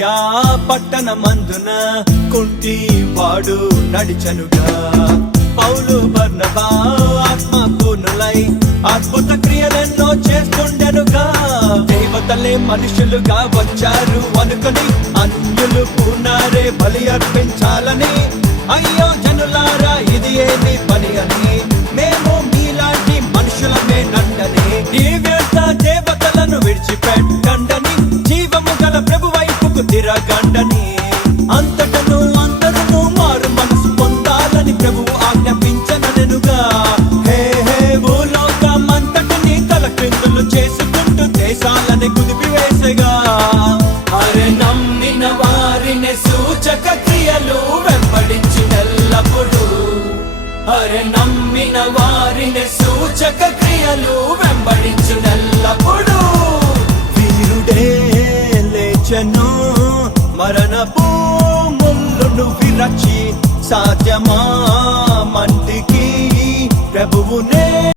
Samaria పట్టణమందున కుంటి వాడు నడిచనుగా. పౌలు బర్నబా ఆత్మ పూర్ణులై అద్భుత క్రియలెన్నో చేస్తుండెనుగా. దేవతలే మనుషులుగా వచ్చారు అనుకుని అన్యులు పూనారే బలి అర్పించాలని. అయ్యో జనులారా ఇది ఏమి పని అని మేము మీలాంటి మనుషులమే నండని. ఈ వ్యర్థ దేవతలను విడిచిపెట్టండని, జీవము గల ప్రభు వైపుకు తిరగండని. అంతటను అందరూ మారు మనసు పొందాలని ప్రభువు ఆజ్ఞాపించనెనుగా. హే హే భూలోకమంతటిని తలక్రిందులు చేసుకుంటూ దేశాలని కుదిపివేసగా. అరే నమ్మిన వారిని సూచక క్రియలు వెంబడించునెల్లప్పుడు. అరే నమ్మిన వారిని సూచక క్రియలు వెంబడించునెల్లప్పుడు. వీరుడే లేచెను మరణపు ముళ్ళును విరచి, సాధ్యమా మంటికి ప్రభువు